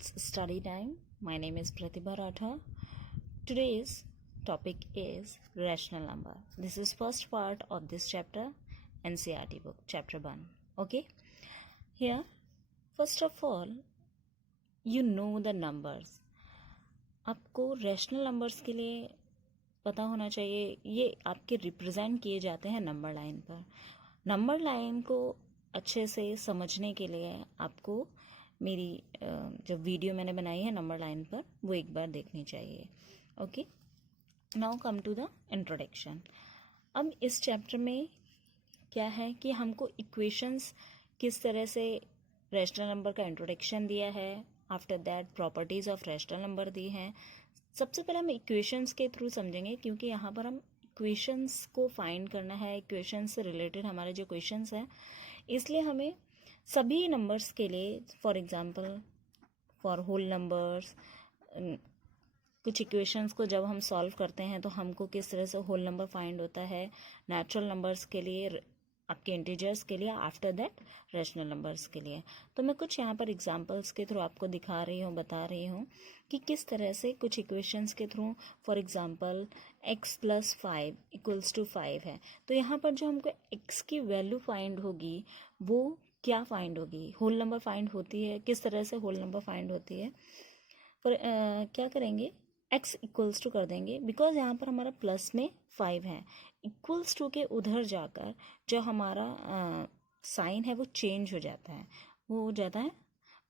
It's study time. My name is Pratibha Rathod. Today's topic is rational number. This is first part of this chapter, NCERT book, chapter 1. Okay? Here, first of all, you know the numbers. आपको rational numbers के लिए पता होना चाहिए, ये आपके represent किए जाते हैं नंबर लाइन पर. नंबर लाइन को अच्छे से समझने के लिए आपको मेरी जो वीडियो मैंने बनाई है नंबर लाइन पर वो एक बार देखनी चाहिए. Okay, now come to the introduction. अब इस चैप्टर में क्या है कि हमको इक्वेशंस किस तरह से रैशनल नंबर का इंट्रोडक्शन दिया है, after that properties of rational number दी हैं. सबसे पहले हम इक्वेशंस के थ्रू समझेंगे, क्योंकि यहाँ पर हम इक्वेशंस को फाइंड करना है. इक्वेशंस से रिलेटेड हमारे जो क्वेश्चंस हैं, इसलिए हमें सभी नंबर्स के लिए, for example for whole numbers, कुछ इक्वेशंस को जब हम सॉल्व करते हैं तो हमको किस तरह से होल नंबर फाइंड होता है, नेचुरल नंबर्स के लिए, आपके इंटीजर्स के लिए, आफ्टर दैट रैशनल नंबर्स के लिए. तो मैं कुछ यहाँ पर एग्जांपल्स के थ्रू आपको दिखा रही हूँ, बता रही हूँ कि किस तरह से कुछ इक्वेशंस के थ्रू. फॉर एग्जांपल x + 5 = 5 है, तो यहाँ पर जो हमको x की वैल्यू फाइंड होगी वो क्या फाइंड होगी, होल नंबर फाइंड होती है. किस तरह से होल नंबर फाइंड होती है, पर क्या करेंगे, x = कर देंगे, बिकॉज यहाँ पर हमारा प्लस में 5 है. = के उधर जाकर जो हमारा साइन है वो चेंज हो जाता है, वो हो जाता है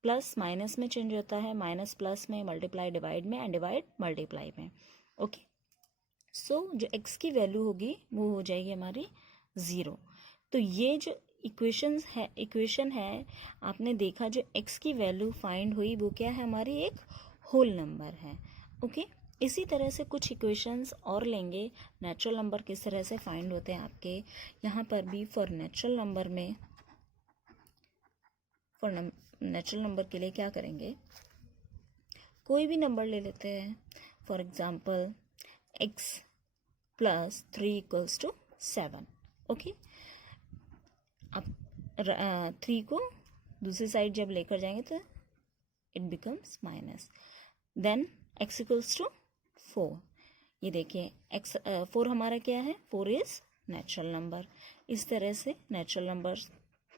प्लस माइनस में चेंज होता है, माइनस प्लस में, मल्टीप्लाई डिवाइड में, एंड डिवाइड मल्टीप्लाई में. ओके, सो जो x की वैल्यू होगी वो हो जाएगी हमारी 0. तो ये जो इक्वेशन है आपने देखा, जो x की वैल्यू फाइंड हुई वो क्या है, हमारी एक होल नंबर है. ओके, इसी तरह से कुछ इक्वेशंस और लेंगे. नेचुरल नंबर किस तरह से फाइंड होते हैं आपके यहाँ पर भी. फॉर नेचुरल नंबर में, फॉर नेचुरल नंबर के लिए क्या करेंगे, कोई भी नंबर ले लेते हैं. For example x + 3 = 7. ओके, अब 3 को दूसरी साइड जब लेकर जाएंगे तो it becomes minus. Then x = 4. ये देखिए x 4 हमारा क्या है, 4 इज नेचुरल नंबर. इस तरह से नेचुरल नंबर्स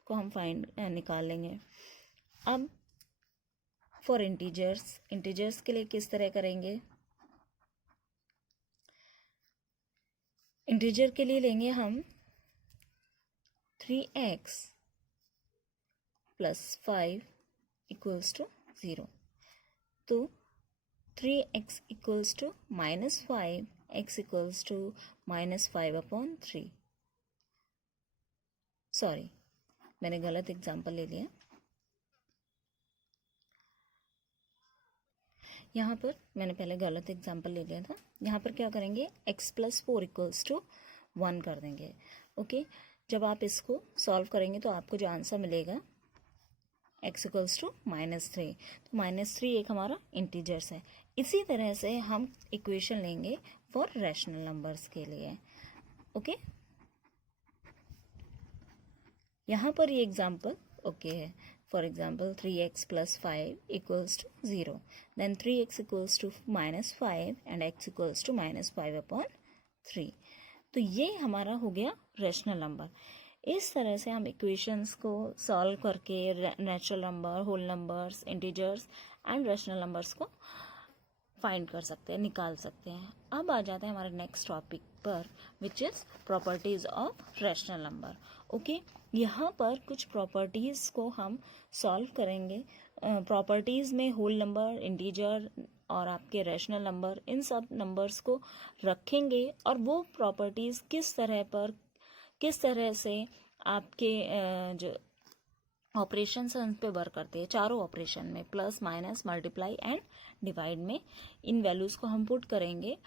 को हम निकाल लेंगे. अब फॉर इंटीजर्स के लिए किस तरह करेंगे, इंटीजर के लिए लेंगे हम 3x + 5 = 0. तो 3x = -5, x = -5/3. सॉरी, मैंने गलत एग्जाम्पल ले लिया. यहाँ पर मैंने पहले गलत एग्जाम्पल ले लिया था. यहाँ पर क्या करेंगे, x + 4 = 1 कर देंगे. ओके, जब आप इसको सॉल्व करेंगे तो आपको जो आंसर मिलेगा x = -3. तो -3 एक हमारा इंटीजर्स है. इसी तरह से हम इक्वेशन लेंगे फॉर रैशनल नंबर्स के लिए. ओके, यहाँ पर ये एग्जाम्पल ओके है. For example 3x + 5 = 0. Then 3x = -5 and x = -5/3. तो ये हमारा हो गया रैशनल नंबर. इस तरह से हम इक्वेशंस को सॉल्व करके natural number, whole numbers, integers and rational numbers को फाइंड कर सकते हैं, निकाल सकते हैं. अब आ जाते हैं हमारे नेक्स्ट टॉपिक पर, which is properties of rational number. Okay, यहाँ पर कुछ प्रॉपर्टीज़ को हम सॉल्व करेंगे. प्रॉपर्टीज़ में होल नंबर, इंटीजर और आपके रैशनल नंबर, इन सब नंबर्स को रखेंगे और वो प्रॉपर्टीज़ किस तरह से आपके जो ऑपरेशंस हैं उन पे वर्क करते हैं. चारों ऑपरेशन में, plus, minus, multiply and divide में, इन वैल्यूज़ को हम पुट करेंगे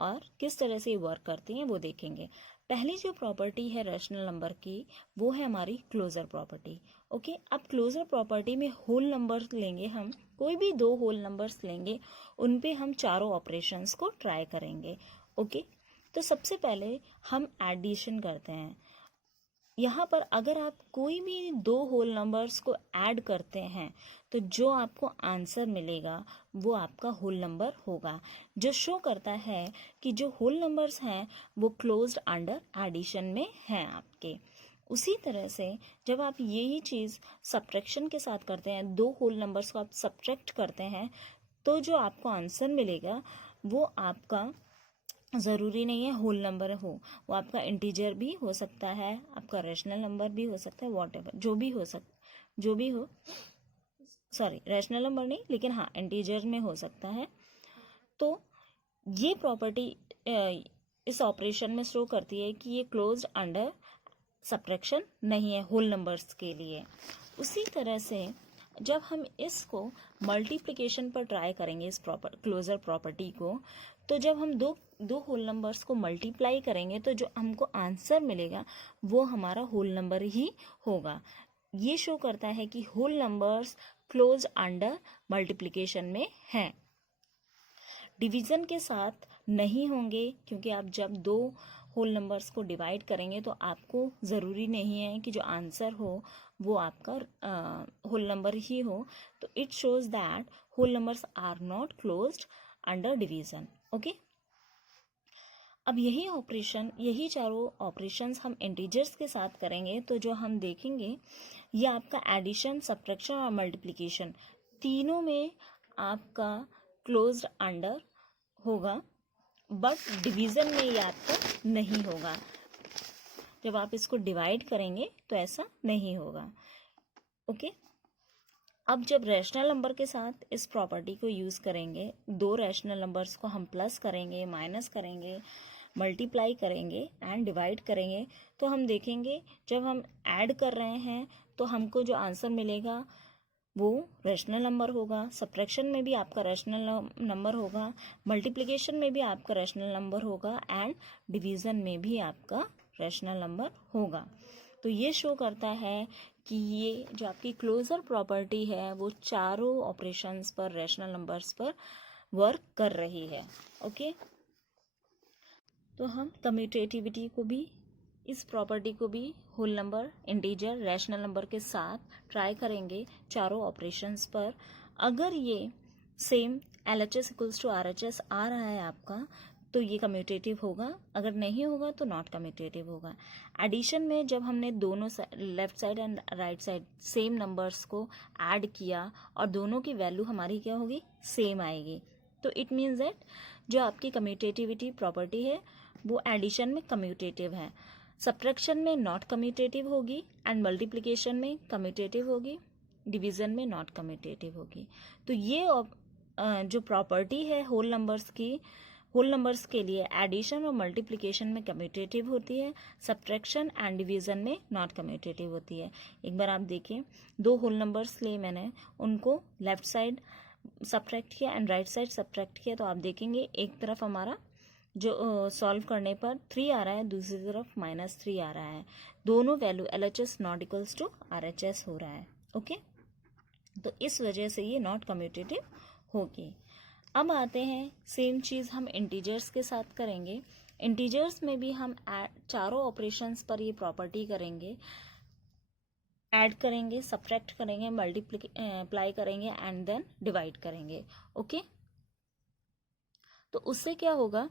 और किस तरह से वर्क करती हैं वो देखेंगे. पहली जो प्रॉपर्टी है रैशनल नंबर की वो है हमारी क्लोजर प्रॉपर्टी. ओके, अब क्लोजर प्रॉपर्टी में होल नंबर्स लेंगे हम, कोई भी 2 होल नंबर्स लेंगे, उन पे हम चारों ऑपरेशंस को ट्राई करेंगे. ओके, तो सबसे पहले हम एडिशन करते हैं. यहाँ पर अगर आप कोई भी दो होल नंबर्स को ऐड करते हैं तो जो आपको आंसर मिलेगा वो आपका होल नंबर होगा, जो शो करता है कि जो होल नंबर्स हैं वो क्लोज्ड अंडर एडिशन में हैं आपके। उसी तरह से जब आप यही चीज़ सब्ट्रैक्शन के साथ करते हैं, दो होल नंबर्स को आप सब्ट्रैक्ट करते हैं, तो जो आपको आंसर मिलेगा वो आपका ज़रूरी नहीं है होल नंबर हो, वो आपका इंटीजर भी हो सकता है, आपका रैशनल नंबर भी हो सकता है, वॉटेवर जो भी हो, सॉरी रैशनल नंबर नहीं लेकिन हाँ इंटीजर में हो सकता है। तो ये प्रॉपर्टी इस ऑपरेशन में शो करती है कि ये क्लोज्ड अंडर सब्ट्रैक्शन नहीं है होल नंबर्स के लिए। उसी तरह से जब हम इसको मल्टीप्लिकेशन पर ट्राई करेंगे इस क्लोजर प्रॉपर्टी को, तो जब हम दो होल नंबर्स को मल्टीप्लाई करेंगे तो जो हमको आंसर मिलेगा वो हमारा होल नंबर ही होगा। ये शो करता है कि whole numbers close under multiplication में हैं, डिवीज़न के साथ नहीं होंगे, क्योंकि आप जब दो होल नंबर्स को डिवाइड करेंगे तो आपको ज़रूरी नहीं है कि जो आंसर हो वो आपका होल नंबर ही हो। तो it shows that whole numbers are not closed under division. Okay, अब यही चारों ऑपरेशंस हम इंटीजर्स के साथ करेंगे। तो जो हम देखेंगे ये आपका एडिशन, सब्ट्रैक्शन और मल्टीप्लिकेशन तीनों में आपका क्लोज्ड अंडर होगा, बट डिवीज़न में ये आपका नहीं होगा। जब आप इसको डिवाइड करेंगे तो ऐसा नहीं होगा। ओके, अब जब रैशनल नंबर के साथ इस प्रॉपर्टी को यूज़ करेंगे, दो रैशनल नंबर्स को हम प्लस करेंगे, माइनस करेंगे, मल्टीप्लाई करेंगे एंड डिवाइड करेंगे, तो हम देखेंगे जब हम ऐड कर रहे हैं तो हमको जो आंसर मिलेगा वो रैशनल नंबर होगा, सब्ट्रैक्शन में भी आपका रैशनल नंबर होगा, मल्टीप्लिकेशन में भी आपका रैशनल नंबर होगा एंड डिवीज़न में भी आपका रैशनल नंबर होगा। तो ये शो करता है कि ये जो आपकी क्लोजर प्रॉपर्टी है वो चारों ऑपरेशंस पर, रैशनल नंबर्स पर वर्क कर रही है। ओके, तो हम कम्यूटेटिविटी को भी, इस प्रॉपर्टी को भी whole number, integer, rational number के साथ ट्राई करेंगे चारों ऑपरेशंस पर। अगर ये same LHS equals to RHS आ रहा है आपका तो ये कम्यूटेटिव होगा, अगर नहीं होगा तो नॉट कम्यूटेटिव होगा। एडिशन में जब हमने दोनों left side and right side same numbers को ऐड किया और दोनों की वैल्यू हमारी क्या होगी, सेम आएगी, तो इट मीन्स दैट जो आपकी कम्यूटेटिविटी प्रॉपर्टी है वो एडिशन में कम्यूटेटिव है, सब्ट्रैक्शन में नॉट कम्यूटेटिव होगी एंड मल्टीप्लिकेशन में कम्यूटेटिव होगी, डिवीज़न में नॉट कम्यूटेटिव होगी। तो ये जो प्रॉपर्टी है होल नंबर्स के लिए एडिशन और मल्टीप्लिकेशन में कम्यूटेटिव होती है, सब्ट्रैक्शन एंड डिवीज़न में नॉट कम्यूटेटिव होती है। एक बार आप देखिए, दो होल नंबर्स लिए मैंने, उनको लेफ्ट साइड सब्ट्रैक्ट किया एंड राइट साइड सब्ट्रैक्ट किया, तो आप देखेंगे एक तरफ हमारा जो सॉल्व करने पर 3 आ रहा है, दूसरी तरफ -3 आ रहा है, दोनों value LHS not equals to RHS हो रहा है। ओके, तो इस वजह से ये नॉट कम्यूटेटिव होगी। अब आते हैं, सेम चीज़ हम इंटीजर्स के साथ करेंगे। इंटीजर्स में भी हम चारों ऑपरेशंस पर ये प्रॉपर्टी करेंगे, ऐड करेंगे, सब्ट्रैक्ट करेंगे, मल्टीप्लाई करेंगे एंड देन डिवाइड करेंगे। ओके, तो उससे क्या होगा,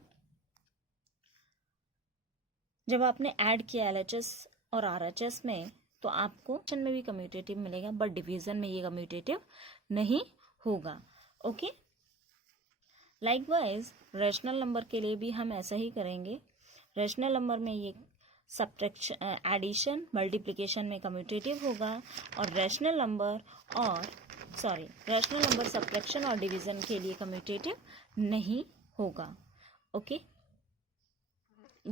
जब आपने ऐड किया LHS और RHS में तो आपको ऑप्शन में भी कम्यूटेटिव मिलेगा, बट डिवीज़न में ये कम्यूटेटिव नहीं होगा। ओके, लाइकवाइज रैशनल नंबर के लिए भी हम ऐसा ही करेंगे। रैशनल नंबर में ये सब्ट्रैक्शन, एडिशन, मल्टीप्लिकेशन में कम्यूटेटिव होगा, और रैशनल नंबर सब्ट्रैक्शन और डिवीज़न के लिए कम्यूटेटिव नहीं होगा। ओके,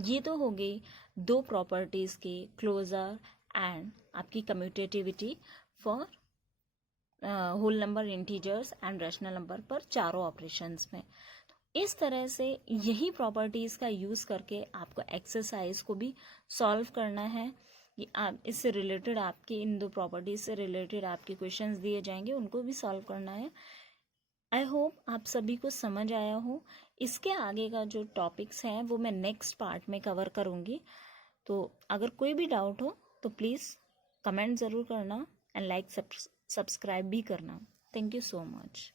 ये तो हो गई दो प्रॉपर्टीज़ की, क्लोजर एंड आपकी commutativity for whole number, integers and rational number पर चारों ऑपरेशंस में। इस तरह से यही प्रॉपर्टीज़ का यूज़ करके आपको एक्सरसाइज को भी सॉल्व करना है। कि आप इससे रिलेटेड, आपकी इन दो प्रॉपर्टीज से रिलेटेड आपके क्वेश्चंस दिए जाएंगे, उनको भी सॉल्व करना है। आई होप आप सभी को समझ आया हो। इसके आगे का जो टॉपिक्स हैं वो मैं नेक्स्ट पार्ट में कवर करूँगी। तो अगर कोई भी डाउट हो तो प्लीज़ कमेंट ज़रूर करना एंड लाइक सब्सक्राइब भी करना. Thank you so much.